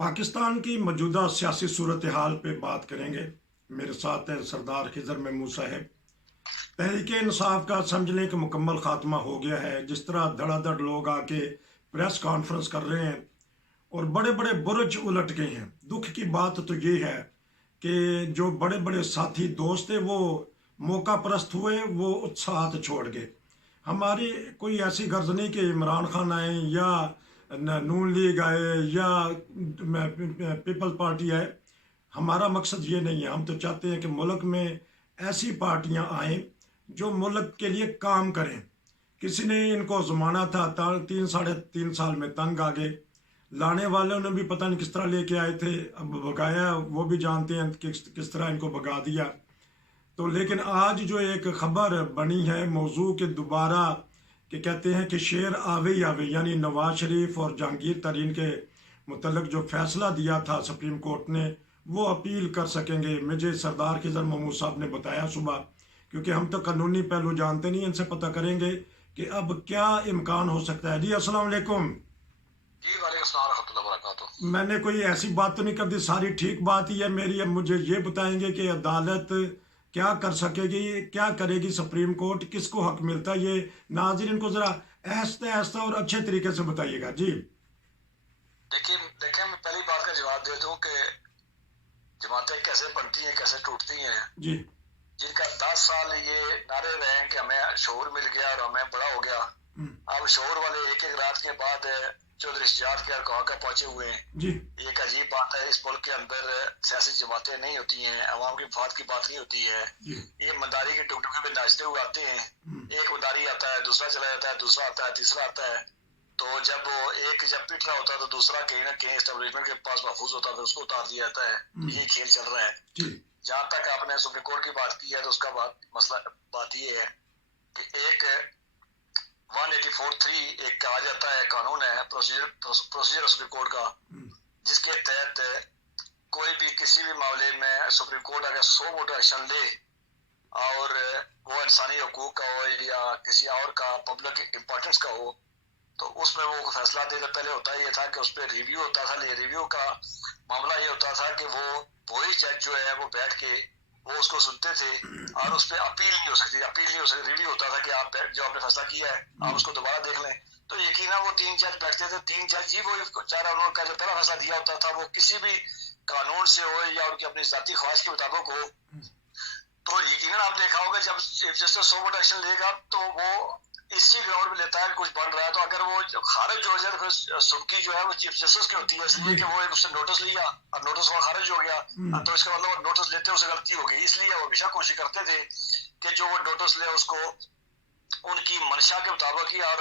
पाकिस्तान की मौजूदा सियासी सूरत हाल पे बात करेंगे। मेरे साथ हैं सरदार खिजर महमूद साहब। तहरीक इंसाफ का समझ लें कि मुकम्मल खात्मा हो गया है। जिस तरह धड़ाधड़ लोग आके प्रेस कॉन्फ्रेंस कर रहे हैं और बड़े बड़े बुरज उलट गए हैं। दुख की बात तो ये है कि जो बड़े बड़े साथी दोस्त थे वो मौका परस्त हुए, वो उत्साह छोड़ गए। हमारी कोई ऐसी गर्ज नहीं कि इमरान खान आए या नून लीग आए या पीपल पार्टी आए। हमारा मकसद ये नहीं है। हम तो चाहते हैं कि मुल्क में ऐसी पार्टियां आएँ जो मुल्क के लिए काम करें। किसी ने इनको ज़माना था, 3 साढ़े 3 साल में तंग आ गए। लाने वालों ने भी पता नहीं किस तरह लेके आए थे, अब भगाया वो भी जानते हैं कि किस तरह इनको भगा दिया। तो लेकिन आज जो एक खबर बनी है मौजू के दोबारा कि कहते हैं कि शेर आवे ही आवे, यानी नवाज शरीफ और जहांगीर तरीन के मुतल्लिक जो फैसला दिया था सुप्रीम कोर्ट ने, वो अपील कर सकेंगे। मुझे सरदार खिजर महमूद साहब ने बताया सुबह, क्योंकि हम तो कानूनी पहलू जानते नहीं, इनसे पता करेंगे कि अब क्या इम्कान हो सकता है। जी अस्सलाम वालेकुम। जी वालेकुम अस्सलाम रहमतुल्लाहि व बरकातुहू। मैंने कोई ऐसी बात तो नहीं कर दी, सारी ठीक बात ही है मेरी। अब मुझे ये बताएंगे कि अदालत क्या कर सकेगी, क्या करेगी सुप्रीम कोर्ट, किसको हक मिलता है। ये नाज़रीन को ज़रा आहिस्ता आहिस्ता और अच्छे तरीके से बताइएगा। जी देखिए देखिए मैं पहली बात का जवाब दे दूं कि जमातें कैसे बनती हैं, कैसे टूटती हैं। जी जिनका 10 साल ये नारे रहे हैं कि हमें शऊर मिल गया और हमें बड़ा हो गया, अब शऊर वाले एक एक रात के बाद चौधरी इश्तियाक के कहाँ का पहुंचे हुए हैं। जी एक अजीब बात है, इस मुल्क के अंदर सियासी जमातें नहीं होती हैं, अवाम की मफाद की बात नहीं होती है। ये मदारी के टुकड़े में नाचते हुए आते हैं। एक मदारी आता है, दूसरा चला जाता है, दूसरा आता है, तीसरा आता है। तो जब वो एक जब पिट रहा होता है तो दूसरा कहीं ना कहीं एस्टेब्लिशमेंट के पास महफूज होता है, तो उसको उतार दिया जाता है। ये खेल चल रहा है। जहां तक आपने सुप्रीम कोर्ट की बात की है, तो उसका बात ये है कि एक 184(3) एक कहा जाता है कानून है, प्रोसीजर सुप्रीम कोर्ट का, जिसके तहत कोई भी किसी भी मामले में सुप्रीम कोर्ट अगर 100 वोट एक्शन ले और वो इंसानी हकूक का हो या किसी और का पब्लिक इंपॉर्टेंस का हो, तो उसमें वो फैसला दे। पहले होता ये था कि उस पर रिव्यू होता था। रिव्यू का मामला ये होता था कि वही जज जो है वो बैठ के वो उसको सुनते थे और उस पर अपील नहीं हो सकती। रिव्यू होता था कि आप जो आपने फैसला किया है आप उसको दोबारा देख लें। तो यकीना वो 3 जज बैठते थे, 3 जज ही वो चारा उन्होंने जो पहला फैसला दिया होता था वो किसी भी कानून से हो या उनकी अपनी जाती ख्वाहिश के मुताबिक हो। तो यकीनन आप देखा होगा जब चीफ जस्टिस 100 वोट एक्शन लेगा तो वो इसी ग्राउंड में लेता है कुछ बन रहा है, तो अगर वो खारिज हो जाए तो फिर सुबकी जो है वो चीफ जस्टिस की होती है, इसलिए कि वो उससे नोटिस लिया और नोटिस वो खारिज हो गया, तो इसका मतलब नोटिस लेते उसे गलती हो गई। इसलिए वो हमेशा कोशिश करते थे कि जो वो नोटिस ले उसको उनकी मंशा के मुताबिक ही। और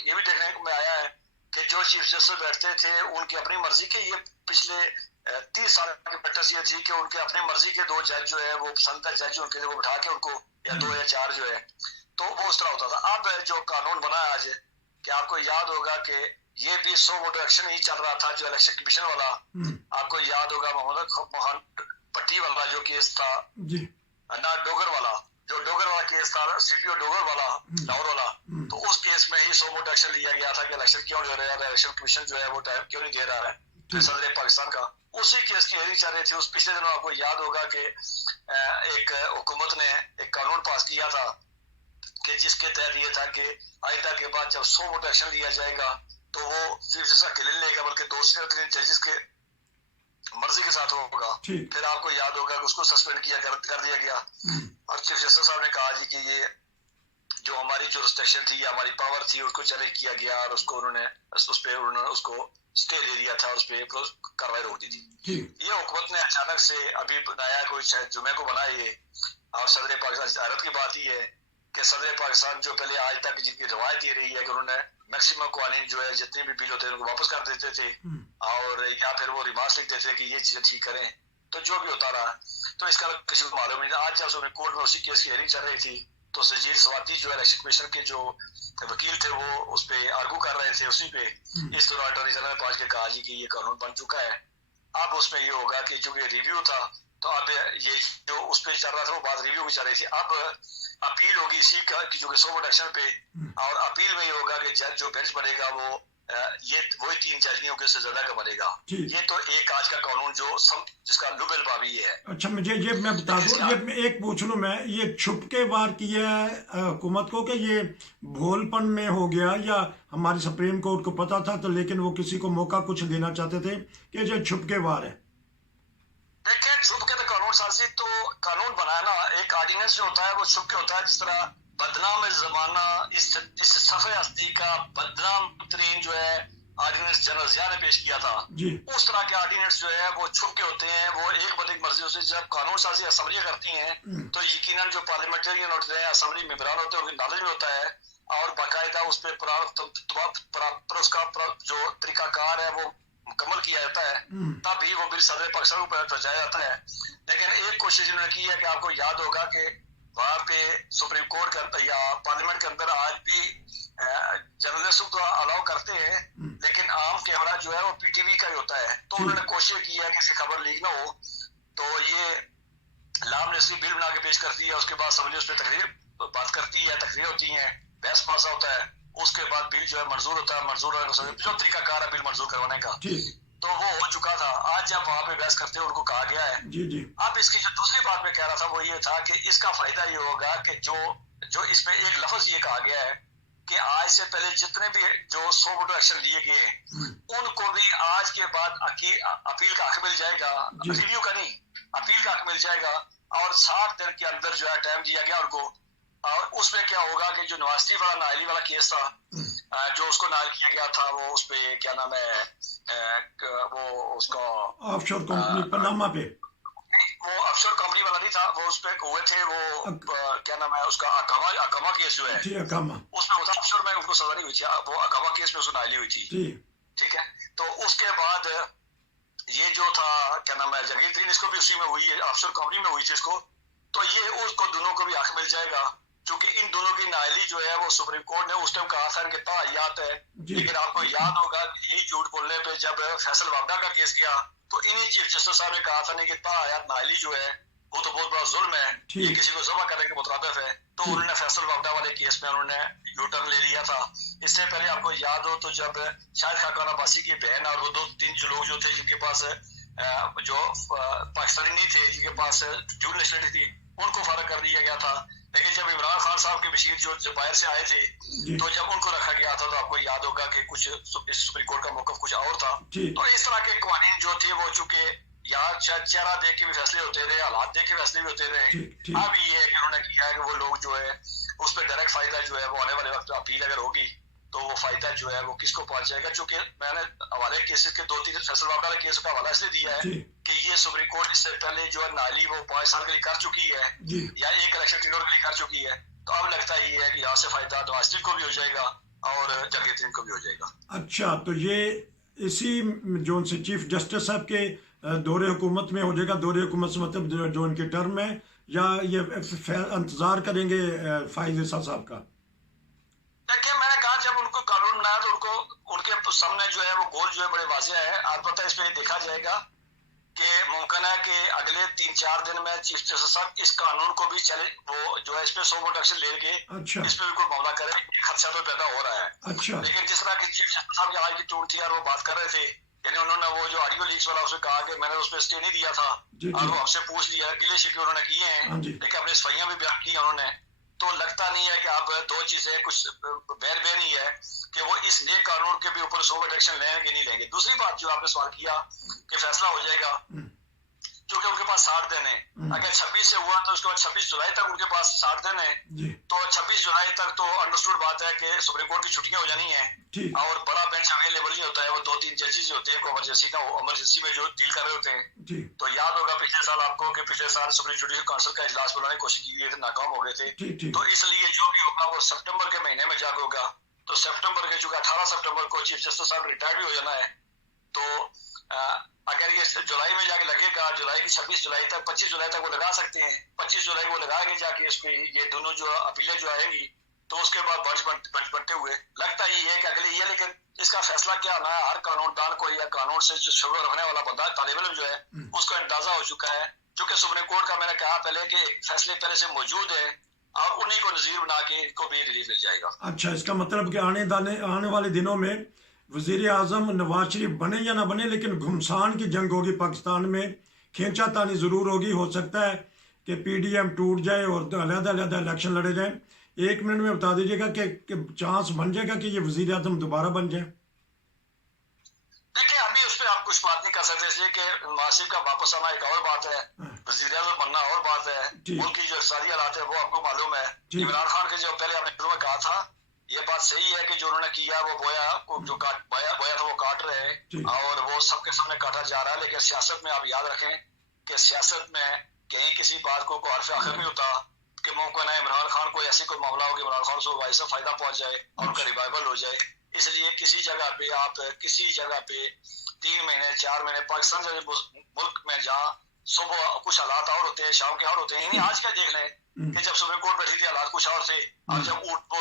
ये भी देखने में आया है कि जो चीफ जस्टिस बैठते थे उनकी अपनी मर्जी के, ये पिछले 30 साल की प्रैक्टिस ये थी कि उनके अपनी मर्जी के 2 जज जो है वो पसंद जज उनके लिए वो बिठा के उनको, या 2 या 4 जो है, तो वो उस तरह होता था। अब जो कानून बना है आज, कि आपको याद होगा कि ये भी 100 वोट एक्शन ही चल रहा था, जो इलेक्शन कमीशन वाला, आपको याद होगा मोहन पट्टी वाला जो केस था, ना डोगर वाला, जो डोगर वाला केस था, सीपीओ डोगर वाला, लाहौर वाला, तो उस केस में ही 100 वोट एक्शन लिया गया था कि इलेक्शन क्यों नहीं हो रहा है, इलेक्शन कमीशन जो है वो टाइम क्यों नहीं दे रहा है सदर पाकिस्तान का। उसी केस की हेयरिंग चल रही थी। उस पिछले दिनों आपको याद होगा कि एक हुकूमत ने एक कानून पास किया था कि जिसके तहत ये था कि आइंदा के बाद जब 100 वोट एक्शन लिया जाएगा तो वो चीफ जस्टिस अकेले लेगा, बल्कि 2 से 3 जजेस के मर्जी के साथ होगा। फिर आपको याद होगा कि उसको सस्पेंड कर दिया गया और चीफ जस्टिस साहब ने कहा जी कि ये जो हमारी जुरिस्डिक्शन थी या हमारी पावर थी उसको चैलेंज किया गया और उसको उन्होंने उसको स्टे दे दिया था, उस पर कार्रवाई रोक दी थी। ये हुकूमत ने अचानक से अभी नया कोई शायद जुमे को बना ये, और सदर पाकिस्तान हैरत की बात ही है कि सदर पाकिस्तान जो पहले आज तक जिनकी रवायत ये रही है कि उन्होंने मैक्सिमम कानून जो है जितने भी बिल होते हैं उनको वापस कर देते थे और या फिर वो रिमार्क्स लिख देते थे कि ये चीजें ठीक करें, तो जो भी होता रहा, तो इसका किसी को मालूम नहीं। आज जब सुप्रीम कोर्ट में उसी केस की हेयरिंग चल रही थी तो सजील स्वाति जो इलेक्शन कमीशन के जो वकील थे वो उस पर आर्गू कर रहे थे उसी पे। इस दौरान अटॉर्नी जनरल ने पहुंच के कहा जी कि ये कानून बन चुका है। अब उसमें ये होगा कि चूंकि रिव्यू था तो अब ये जो उस पर चल रहा था वो बात रिव्यू की चल रही थी, अब अपील होगी इसी का कि जो 100 वोट एक्शन पे, और अपील में ये होगा कि जज जो बेंच बनेगा वो یہ وہی 3 ججیوں کے سے زیادہ کا بنے گا. جی. یہ تو ایک آج کا قانون جو جس کا لب البابی ہے. اچھا مجھے یہ میں بتا دوں، یہ ایک پوچھ لوں میں، یہ چھپ کے وار کیا ہے حکومت کو کہ یہ بھول پن میں ہو گیا، یا ہماری سپریم کورٹ کو پتا تھا تو لیکن وہ کسی کو موقع کچھ دینا چاہتے تھے کہ یہ چھپ کے وار ہے؟ دیکھیں چھپ کے تو قانون سازی تو قانون بنایا نا، ایک آرڈیننس جو ہوتا ہے وہ چھپ کے ہوتا ہے. جس طرح بدنام زمانہ اس صفحہ ہستی کا بدنام ترین جو ہے آرڈیننس جنرل ضیاء نے پیش کیا تھا، جی. اس طرح کے آرڈیننس جو ہے وہ چھپ کے ہوتے ہیں. وہ ایک بندے کی مرضی سے جب قانون سازی اسمبلیاں کرتی ہیں تو یقیناً جو پارلیمنٹرین ہوتے ہیں، اسمبلی ممبران ہوتے ہیں، ان کی نالج میں ہوتا ہے اور باقاعدہ اس پہ اس کا جو طریقہ کار ہے وہ مکمل کیا جاتا ہے، تب ہی وہ بل صدر پاکستان کو پہنچایا جاتا ہے. لیکن ایک کوشش انہوں نے کی ہے کہ آپ کو یاد ہوگا کہ وہاں پہ سپریم کورٹ کا یا پارلیمنٹ کے اندر آج بھی جرنلسٹ کو الاؤ کرتے ہیں، لیکن عام کیمرہ جو ہے وہ پی ٹی وی کا ہی ہوتا ہے. تو انہوں نے کوشش کی ہے کہ کسی خبر لیک نہ ہو، تو یہ لا منسٹری بل بنا کے پیش کرتی ہے. اس کے بعد سمجھے اس پہ تقریر بات کرتی ہے، تقریر ہوتی ہیں، بحث پاسا ہوتا ہے. اس کے بعد بل جو ہے منظور ہوتا ہے. منظور جو طریقہ کار ہے بل منظور کروانے کا تو وہ ہو چکا تھا. آج جب وہاں پہ بحث کرتے ہیں ان کو کہا گیا ہے. جی جی. اب اس کی جو دوسری بات میں کہہ رہا تھا وہ یہ تھا کہ اس کا فائدہ یہ ہوگا کہ جو اس میں ایک لفظ یہ کہا گیا ہے کہ آج سے پہلے جتنے بھی جو 100 ووٹر ایکشن لیے گئے ان کو بھی آج کے بعد اپیل کا حق مل جائے گا. اپیلیوں کا نہیں، اپیل کا حق مل جائے گا. اور 60 دن کے اندر جو ہے ٹائم دیا گیا ان کو. اور اس میں کیا ہوگا کہ جو نواز شریف والا نااہلی والا کیس تھا، جو اس کو نائل کیا گیا تھا، وہ اس پہ کیا نام ہے، وہ اس کا آف شور کمپنی پاناما پہ، وہ آف شور کمپنی والا نہیں تھا، وہ اس پہ ہوئے تھے، وہ کیا نام ہے اس کا اکاما کیس جو ہے، جی اکاما، اس میں آف شور میں ان کو سزا نہیں ہوئی تھی، وہ اکاما کیس میں اس کو نائلی ہوئی تھی. ٹھیک ہے. تو اس کے بعد یہ جو تھا کیا نام ہے جگیر ترین، اس کو بھی اسی میں ہوئی ہے، آف شور کمپنی میں ہوئی تھی اس کو. تو یہ اس کو دونوں کو بھی حق مل جائے گا، کیونکہ ان دونوں کی نائلی جو ہے وہ سپریم کورٹ نے اس ٹائم کہا تھا کہ تاحیات ہے. لیکن آپ کو یاد ہوگا یہی جھوٹ بولنے پہ جب فیصل وابڈا کا کیس کیا تو انہی چیف جسٹس صاحب نے کہا تھا نہیں کہ تاحیات نائلی جو ہے وہ تو بہت بڑا ظلم ہے، یہ کسی کو ذبح کرنے کے مترادف ہے. تو انہوں نے فیصل وابڈا والے کیس میں انہوں نے یو ٹرن لے لیا تھا. اس سے پہلے آپ کو یاد ہو تو جب شاہد خاقان عباسی کی بہن اور وہ 2-3 لوگ جو تھے جن کے پاس جو پاکستانی نہیں تھے، جن کے پاس ڈیول نیشنلٹی تھی، ان کو فارغ کر دیا گیا تھا. لیکن جب عمران خان صاحب کے بشیر جو باہر سے آئے تھے تو جب ان کو رکھا گیا تھا تو آپ کو یاد ہوگا کہ کچھ سپریم کورٹ کا موقف کچھ اور تھا. تو اس طرح کے قوانین جو تھے وہ چونکہ یہاں چہرہ دیکھ کے بھی فیصلے ہوتے رہے، حالات دیکھ کے فیصلے بھی ہوتے رہے. اب یہ ہے کہ انہوں نے کیا ہے کہ وہ لوگ جو ہے اس پہ ڈائریکٹ فائدہ جو ہے وہ آنے والے وقت اپیل اگر ہوگی تو وہ فائدہ جو ہے وہ کس کو پہنچ جائے گا. چونکہ میں نے حوالے کیسز کے 2-3 فیصل وابڈا والے کیس کا حوالہ اس لیے دیا ہے کہ یہ سپریم کورٹ اس سے پہلے جو ہے نالی وہ 5 سال کے لیے کر چکی ہے یا ایک الیکشن ٹینور کے لیے کر چکی ہے. تو اب لگتا یہ ہے کہ یہاں سے فائدہ نواز شریف کو بھی ہو جائے گا اور جگیر ترین کو بھی ہو جائے گا. اچھا تو یہ اسی جو ان سے چیف جسٹس صاحب کے دور حکومت میں ہو جائے گا؟ دور حکومت سے مطلب جو ان کے ٹرم ہے، یا یہ انتظار کریں گے فائز عیسیٰ صاحب کا؟ دیکھیں میں نے کہا جب ان کو قانون بنایا تو ان کے سامنے جو ہے وہ گول جو ہے بڑے واضح ہے. آپ پتہ اس پہ دیکھا جائے گا کہ ممکن ہے کہ اگلے 3-4 دن میں چیف جسٹس صاحب اس قانون کو بھی چلے وہ جو ہے اس پہ 100 ووٹ ایکشن لے کے اس پہ بھی کوئی معاملہ کرے. خدشہ تو پیدا ہو رہا ہے. لیکن جس طرح کی چیف جسٹس صاحب کی آج کی ٹون تھی اور وہ بات کر رہے تھے، یعنی انہوں نے وہ جو آڈیو لیکس والا اسے کہا کہ میں نے اس پہ اسٹے نہیں دیا تھا اور وہ ہم سے پوچھ لیا، گلے شکوے انہوں نے کیے ہیں لیکن اپنے صفائیاں بھی بیان کی انہوں نے. تو لگتا نہیں ہے کہ اب 2 چیزیں کچھ بین ہی ہے کہ وہ اس نئے قانون کے بھی اوپر 100 ووٹ ایکشن لیں گے نہیں لیں گے. دوسری بات جو آپ نے سوال کیا کہ فیصلہ ہو جائے گا، کیونکہ ان کے پاس 60 دن ہیں. اگر 26 سے ہوا تو اس کے بعد 26 جولائی تک ان کے پاس 60 دن ہیں. تو 26 جولائی تک تو انڈرسٹوڈ بات ہے کہ سپریم کورٹ کی چھٹیاں ہو جانی ہیں اور بڑا بینچ اویلیبل نہیں ہوتا ہے. وہ 2-3 ججز ہوتے ہیں ایمرجنسی میں جو ڈیل کر رہے ہوتے ہیں. تو یاد ہوگا پچھلے سال آپ کو کہ پچھلے سال سپریم جوڈیشل کونسل کا اجلاس بلانے کی کوشش کی گئی تھی، ناکام ہو گئے تھے. تو اس لیے جو بھی ہوگا وہ سپٹمبر کے مہینے میں جا کے ہوگا. تو سپٹمبر کے چونکہ 18 سپٹمبر کو چیف جسٹس صاحب ریٹائر بھی ہو جانا ہے. تو اگر یہ جولائی میں جا کے لگے گا، جولائی کی 26 جولائی تک 25 جولائی تک وہ لگا سکتے ہیں. 25 جولائی کو لگائیں گے جا کے اس پہ یہ دونوں جو اپیلیں جو آئیں گی تو اس کے بعد بنچ بنتے ہوئے لگتا یہ ہے کہ اگلے یہ. لیکن اس کا فیصلہ کیا ہونا ہے ہر قانون دان کو یا قانون سے جو شروع رکھنے والا بندہ طالب علم جو ہے اس کو اندازہ ہو چکا ہے. چونکہ سپریم کورٹ کا میں نے کہا پہلے کہ فیصلے پہلے سے موجود ہیں اور انہیں کو نظیر بنا کے ان کو بھی ریلیف مل جائے گا. اچھا، اس کا مطلب کہ آنے والے دنوں میں वजीर आजम नवाज शरीफ बने या ना बने, लेकिन घुमसान की जंग होगी पाकिस्तान में, खींचातानी ज़रूर होगी। हो सकता है कि पीडीएम टूट जाए और अलग-अलग इलेक्शन लड़े जाए। 1 मिनट में बता दीजिएगा कि चांस बन जाएगा कि ये वजीर आजम दोबारा बन जाए। देखिए, अभी उस पर आप कुछ बात नहीं कर सकते, इसलिए कि नवाज शरीफ का वापस आना एक और बात है, वजीर आजम बनना और बात है। मुल्क की जो सारी हालात है वो आपको मालूम है। इमरान खान के जो पहले आपने शुरू में कहा था, ये बात सही है कि जो उन्होंने किया वो बोया था वो काट रहे हैं, और वो सबके सामने काटा जा रहा है। लेकिन सियासत में आप याद रखें कि सियासत में कहीं किसी बात को हर्फ आखिर नहीं होता कि मौका ना इमरान खान को ऐसी कोई मामला हो कि इमरान खान को वाइस फायदा पहुंच जाए और उनका रिवाइवल हो जाए। इसलिए किसी जगह पे 3 महीने 4 महीने पाकिस्तान जैसे मुल्क में जहाँ सुबह कुछ हालात और होते हैं, शाम के और होते हैं, आज क्या देख लें कि जब सुप्रीम कोर्ट बैठी थी हालात कुछ और थे, और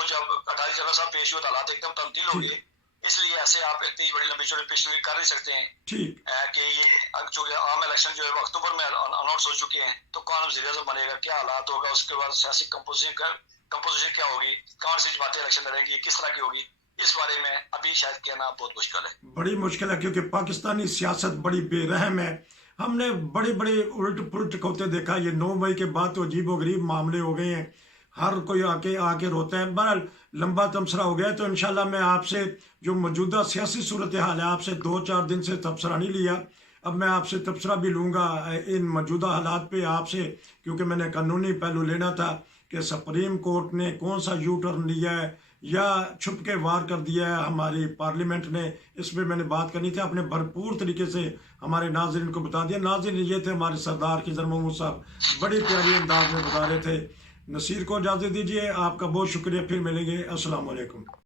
जब अटारी जनरल साहब पेश हुए तो हालात एकदम तब्दील हो गए। इसलिए ऐसे आप इतनी बड़ी लंबी चौड़ी पेशगी कर नहीं सकते हैं कि ये चूंकि आम इलेक्शन जो है वो अक्टूबर में अनाउंस हो चुके हैं, तो कौन वज़ीर आज़म बनेगा, क्या हालात होगा, उसके बाद सियासी कंपोजिशन क्या होगी, कौन सी जमातें इलेक्शन लड़ेंगी, किस तरह की होगी, इस बारे में अभी शायद कहना बहुत मुश्किल है। बड़ी मुश्किल है, क्योंकि पाकिस्तानी सियासत बड़ी बेरहम है। हमने बड़े बड़े उलट पुलट होते देखा। ये 9 मई के बाद तो अजीब व गरीब मामले हो गए हैं, हर कोई आके रोता है। बहरहाल लंबा तबसरा हो गया, तो इंशाल्लाह मैं आपसे जो मौजूदा सियासी सूरत हाल है, आपसे 2-4 दिन से तबसरा नहीं लिया, अब मैं आपसे तबसरा भी लूँगा इन मौजूदा हालात पे आपसे, क्योंकि मैंने कानूनी पहलू लेना था कि सुप्रीम कोर्ट ने कौन सा यू टर्न लिया है या छुप के वार कर दिया है हमारी पार्लियामेंट ने। इस पर मैंने बात करनी थी, आपने भरपूर तरीके से हमारे नाज़रीन को बता दिया। नाज़रीन ये थे हमारे सरदार खिज़र महमूद साहब, बड़ी प्यारी अंदाज में बता रहे थे। नसीर को इजाज़त दीजिए, आपका बहुत शुक्रिया, फिर मिलेंगे। अस्सलाम वालेकुम।